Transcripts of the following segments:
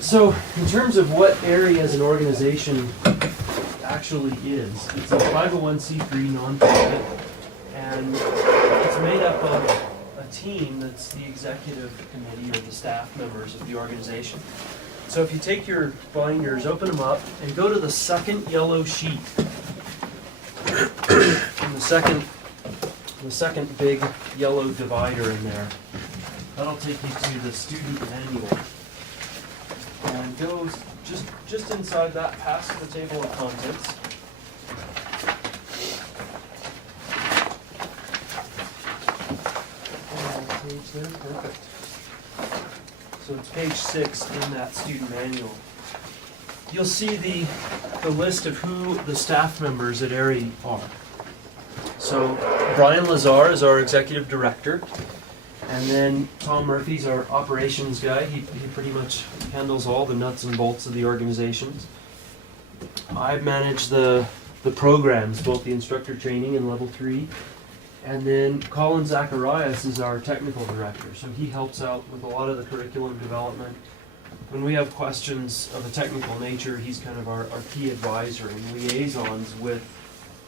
So, in terms of what AIARE as an organization actually is, it's a 501c3 nonprofit, and it's made up of a team that's the executive committee or the staff members of the organization. So if you take your binders, open them up, and go to the second yellow sheet. And the second big yellow divider in there. That'll take you to the student manual. And go just inside that, past the table of contents. Page there, perfect. So it's page 6 in that student manual. You'll see the list of who the staff members at AIARE are. So Brian Lazar is our executive director, and then Tom Murphy's our operations guy. He pretty much handles all the nuts and bolts of the organizations. I manage the programs, both the instructor training and level 3. And then Colin Zacharias is our technical director, so he helps out with a lot of the curriculum development. When we have questions of a technical nature, he's kind of our key advisor and liaisons with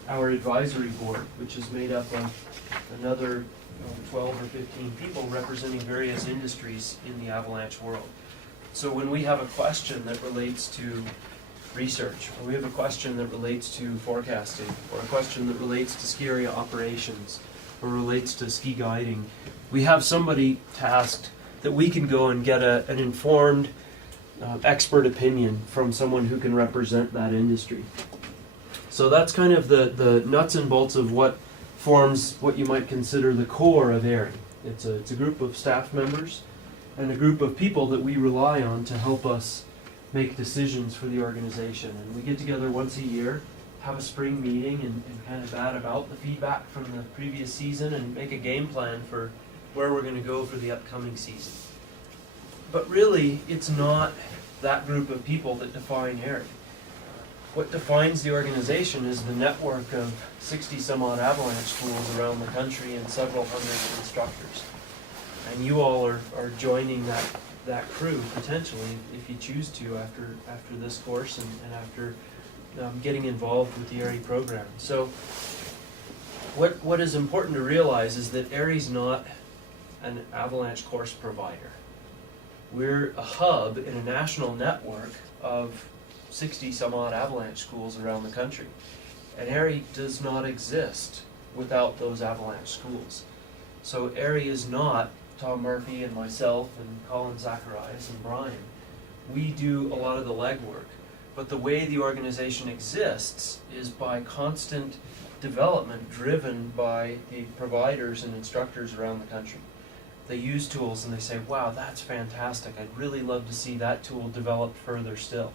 our advisory board, which is made up of another 12 or 15 people representing various industries in the avalanche world. So when we have a question that relates to research, or we have a question that relates to forecasting, or a question that relates to ski area operations, or relates to ski guiding, we have somebody tasked that we can go and get an informed expert opinion from someone who can represent that industry. So that's kind of the nuts and bolts of what forms what you might consider the core of AIARE. It's a group of staff members and a group of people that we rely on to help us make decisions for the organization. And we get together once a year, have a spring meeting, and kind of bat about the feedback from the previous season and make a game plan for where we're going to go for the upcoming season. But really, it's not that group of people that define AIARE. What defines the organization is the network of 60 some odd avalanche schools around the country and several hundred instructors. And you all are joining that crew potentially if you choose to after this course and after getting involved with the AIARE program. So what is important to realize is that AIARE is not an avalanche course provider. We're a hub in a national network of 60 some odd avalanche schools around the country. And AIARE does not exist without those avalanche schools. So AIARE is not Tom Murphy and myself and Colin Zacharias and Brian. We do a lot of the legwork. But the way the organization exists is by constant development driven by the providers and instructors around the country. They use tools and they say, wow, that's fantastic. I'd really love to see that tool developed further still.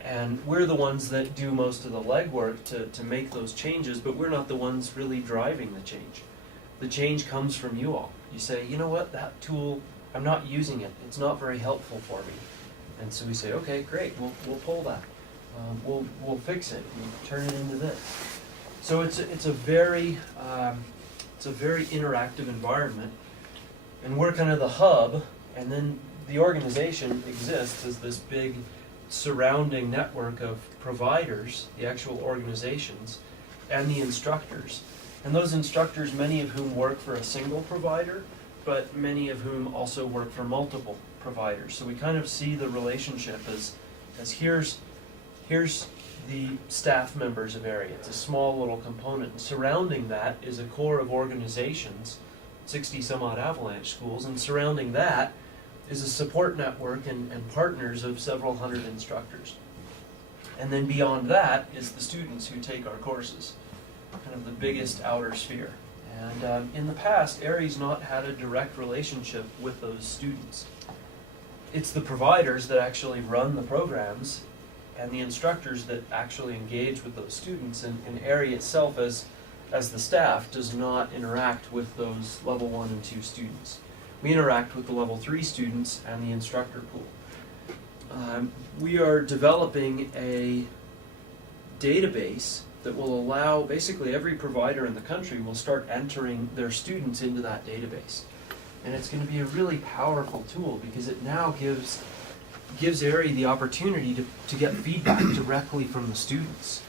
And we're the ones that do most of the legwork to make those changes, but we're not the ones really driving the change. The change comes from you all. You say, you know what, that tool, I'm not using it. It's not very helpful for me. And so we say, okay, great, we'll pull that. We'll fix it and turn it into this. So it's a very interactive environment, and we're kind of the hub, and then the organization exists as this big surrounding network of providers, the actual organizations, and the instructors. And those instructors, many of whom work for a single provider, but many of whom also work for multiple providers. So we kind of see the relationship as here's the staff members of AIARE. It's a small little component. And surrounding that is a core of organizations, 60 some odd avalanche schools, and surrounding that is a support network and partners of several hundred instructors. And then beyond that is the students who take our courses, kind of the biggest outer sphere. And in the past, AIARE's not had a direct relationship with those students. It's the providers that actually run the programs and the instructors that actually engage with those students, and AIARE itself as the staff does not interact with those level 1 and 2 students. We interact with the level 3 students and the instructor pool. We are developing a database that will allow basically every provider in the country will start entering their students into that database. And it's going to be a really powerful tool because it now gives gives AIARE the opportunity to get feedback directly from the students.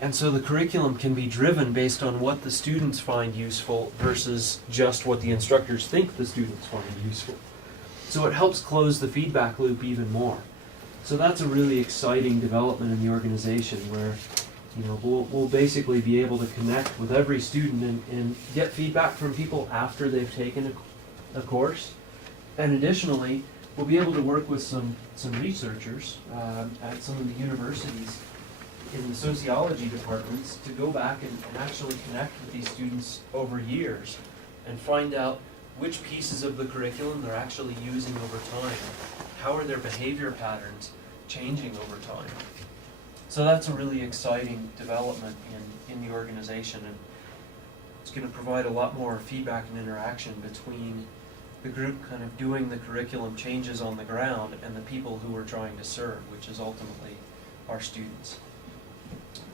And so the curriculum can be driven based on what the students find useful versus just what the instructors think the students find useful. So it helps close the feedback loop even more. So that's a really exciting development in the organization where, you know, we'll basically be able to connect with every student and get feedback from people after they've taken a course. And additionally, we'll be able to work with some researchers at some of the universities in the sociology departments to go back and actually connect with these students over years and find out which pieces of the curriculum they're actually using over time. How are their behavior patterns changing over time? So that's a really exciting development in the organization, and it's going to provide a lot more feedback and interaction between the group kind of doing the curriculum changes on the ground and the people who we're trying to serve, which is ultimately our students.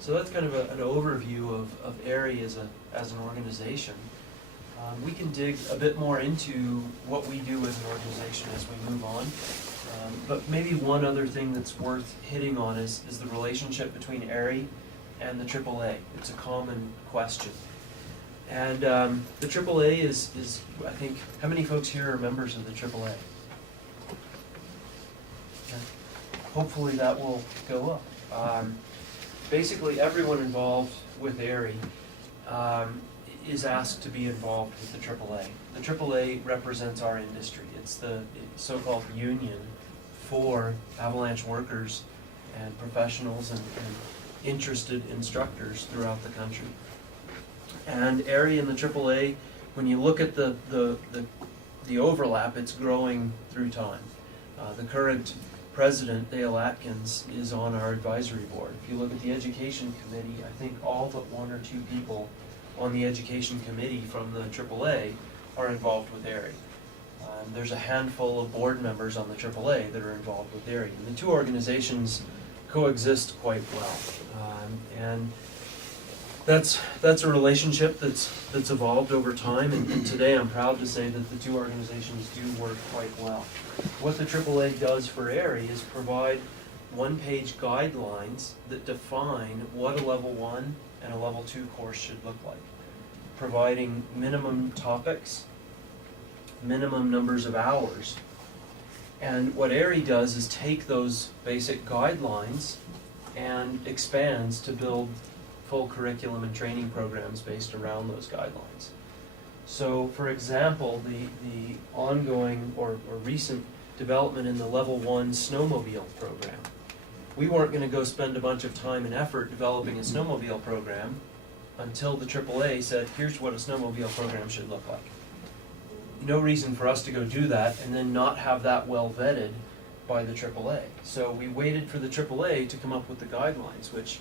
So that's kind of an overview of AIARE as an organization. We can dig a bit more into what we do as an organization as we move on. But maybe one other thing that's worth hitting on is the relationship between AIARE and the AAA. It's a common question. And the AAA is, I think, how many folks here are members of the AAA? Okay. Hopefully that will go up. Basically, everyone involved with AIARE is asked to be involved with the AAA. The AAA represents our industry. It's the so-called union for avalanche workers and professionals and interested instructors throughout the country. And AIARE and the AAA, when you look at the overlap, it's growing through time. The current president, Dale Atkins, is on our advisory board. If you look at the education committee, I think all but one or two people on the education committee from the AAA are involved with AIARE. There's a handful of board members on the AAA that are involved with AIARE. And the two organizations coexist quite well. And that's a relationship that's evolved over time, and today I'm proud to say that the two organizations do work quite well. What the AAA does for AIARE is provide one-page guidelines that define what a level 1 and a level 2 course should look like, providing minimum topics, minimum numbers of hours. And what AIARE does is take those basic guidelines and expands to build full curriculum and training programs based around those guidelines. So, for example, the ongoing or recent development in the Level 1 snowmobile program. We weren't going to go spend a bunch of time and effort developing a snowmobile program until the AAA said, here's what a snowmobile program should look like. No reason for us to go do that and then not have that well vetted by the AAA. So we waited for the AAA to come up with the guidelines, which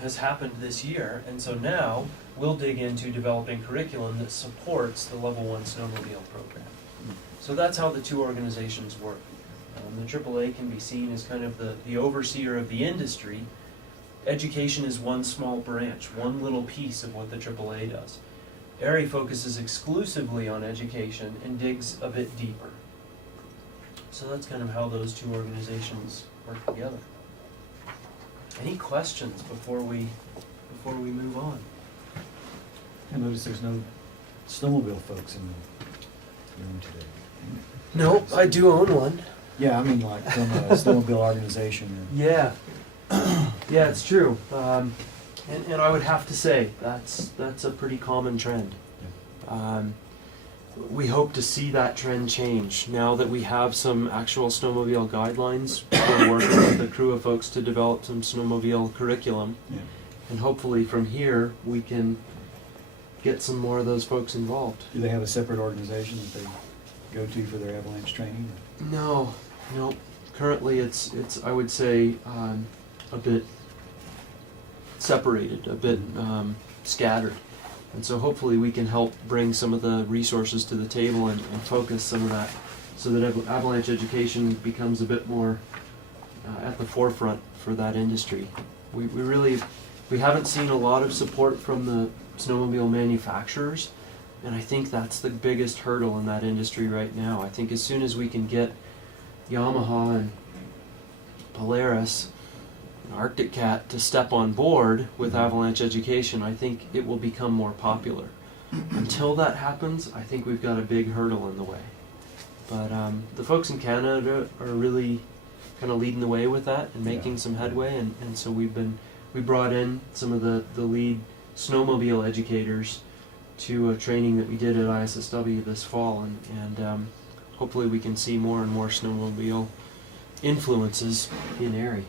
has happened this year, and so now we'll dig into developing curriculum that supports the Level 1 snowmobile program. So that's how the two organizations work. The AAA can be seen as kind of the overseer of the industry. Education is one small branch, one little piece of what the AAA does. AIARE focuses exclusively on education and digs a bit deeper. So that's kind of how those two organizations work together. Any questions before we move on? I notice there's no snowmobile folks in the room today. No, I do own one. Yeah, I mean like from a snowmobile organization. Yeah, yeah, it's true. And I would have to say that's a pretty common trend. We hope to see that trend change now that we have some actual snowmobile guidelines. We're working with a crew of folks to develop some snowmobile curriculum, and hopefully from here we can get some more of those folks involved. Do they have a separate organization that they go to for their avalanche training? No. Currently, it's I would say a bit separated, a bit scattered. And so hopefully we can help bring some of the resources to the table and focus some of that so that avalanche education becomes a bit more at the forefront for that industry. We haven't seen a lot of support from the snowmobile manufacturers, and I think that's the biggest hurdle in that industry right now. I think as soon as we can get Yamaha and Polaris, and Arctic Cat to step on board with avalanche education, I think it will become more popular. Until that happens, I think we've got a big hurdle in the way. But the folks in Canada are really kind of leading the way with that and making some headway, and so we brought in some of the lead snowmobile educators to a training that we did at ISSW this fall, and hopefully we can see more and more snowmobile influences in AIARE.